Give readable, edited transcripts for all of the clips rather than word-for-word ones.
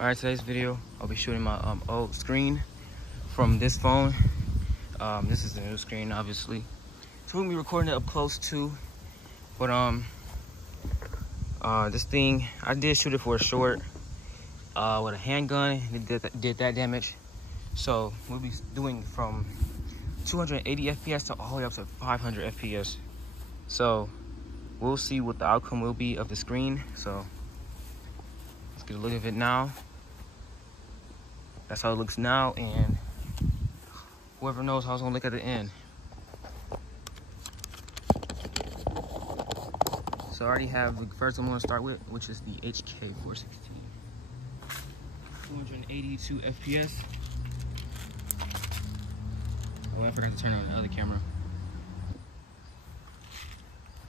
Alright, today's video, I'll be shooting my old screen from this phone. This is the new screen, obviously. So we're gonna be recording it up close too. But this thing, I did shoot it for a short with a handgun. It did that damage. So we'll be doing from 280 FPS to all the way up to 500 FPS. So we'll see what the outcome will be of the screen. So let's get a look at it now. That's how it looks now, and whoever knows how it's gonna look at the end. So I already have the first one I'm gonna start with, which is the HK416. 282 FPS. Oh, I forgot to turn on the other camera.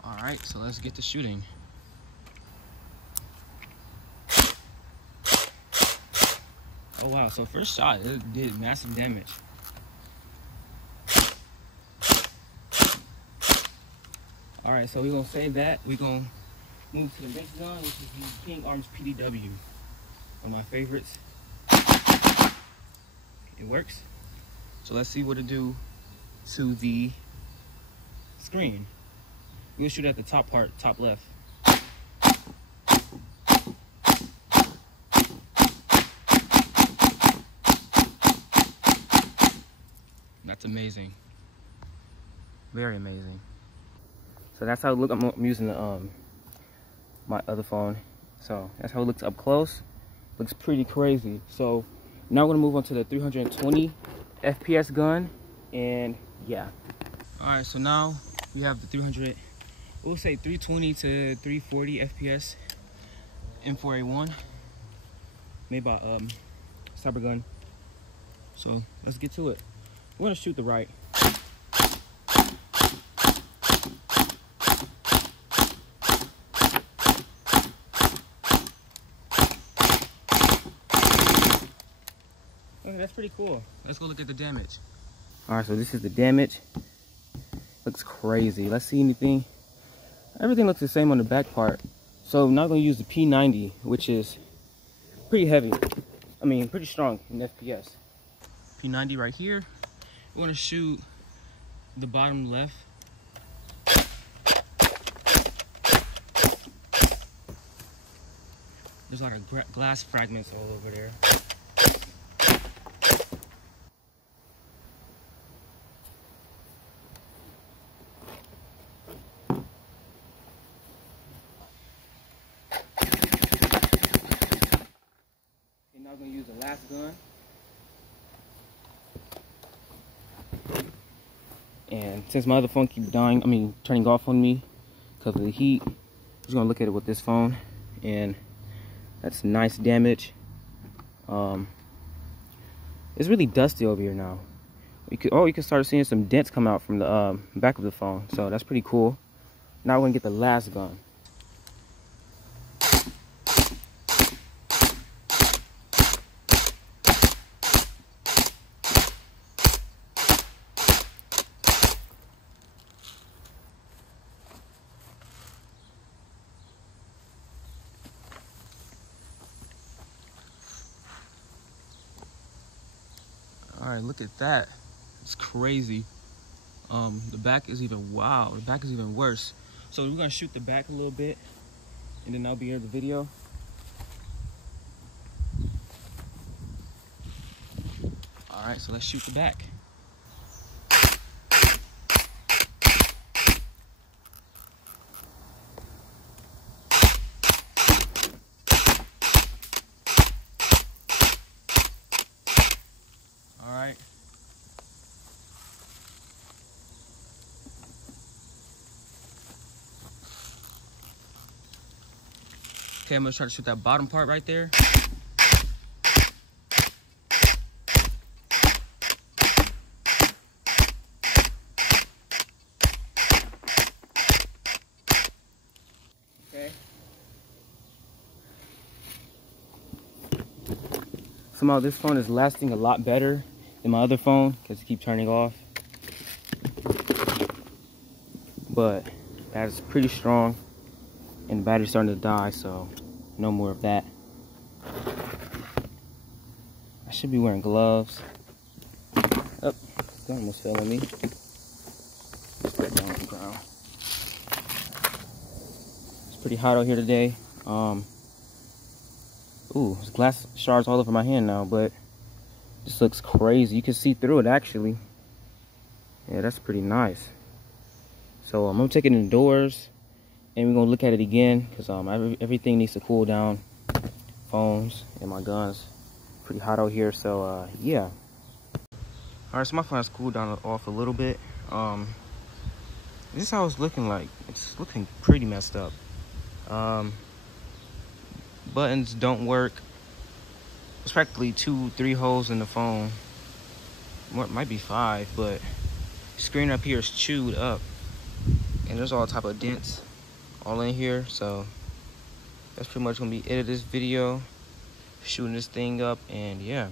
All right, so let's get to shooting. Oh wow, so first shot, it did massive damage. All right, so we're gonna save that. We're gonna move to the next gun, which is the King Arms PDW. One of my favorites. It works. So let's see what it do to the screen. We'll shoot at the top part, top left. That's amazing. Very amazing. So that's how it looks. I'm using the my other phone. So that's how it looks up close. Looks pretty crazy. So now we're gonna move on to the 320 FPS gun, and yeah. All right, so now we have the 300. We'll say 320 to 340 FPS M4A1, made by Cybergun. So let's get to it. We're gonna shoot the right. Okay, that's pretty cool. Let's go look at the damage. All right, so this is the damage. Looks crazy. Let's see anything. Everything looks the same on the back part. So I'm not gonna use the P90, which is pretty heavy. I mean, pretty strong in FPS. P90 right here. We're gonna shoot the bottom left. There's like a glass fragments all over there. Okay, now I'm gonna use the last gun. And since my other phone keeps turning off on me because of the heat, I'm just gonna look at it with this phone, and that's nice damage. It's really dusty over here now. You can start seeing some dents come out from the back of the phone, so that's pretty cool. Now we're gonna get the last gun. All right, look at that. It's crazy. The back is even, wow, the back is even worse. So we're gonna shoot the back a little bit, and then I'll be here in the video. All right, so let's shoot the back. All right. Okay, I'm gonna try to shoot that bottom part right there. Okay. Somehow this phone is lasting a lot better than my other phone because it keeps turning off. But that's pretty strong, and the battery's starting to die, so no more of that. I should be wearing gloves. Oh, that almost fell on me. Just put it down on the ground. It's pretty hot out here today. Ooh, there's glass shards all over my hand now, but this looks crazy. You can see through it actually. Yeah, that's pretty nice. So I'm gonna take it indoors and we're gonna look at it again because everything needs to cool down. Phones and my guns. Pretty hot out here, so yeah. Alright, so my phone's cooled down off a little bit. This is how it's looking like. It's looking pretty messed up. Buttons don't work. There's practically 2-3 holes in the phone. Might be 5, but the screen up here is chewed up. And there's all type of dents all in here. So that's pretty much gonna be it of this video. Shooting this thing up, and yeah.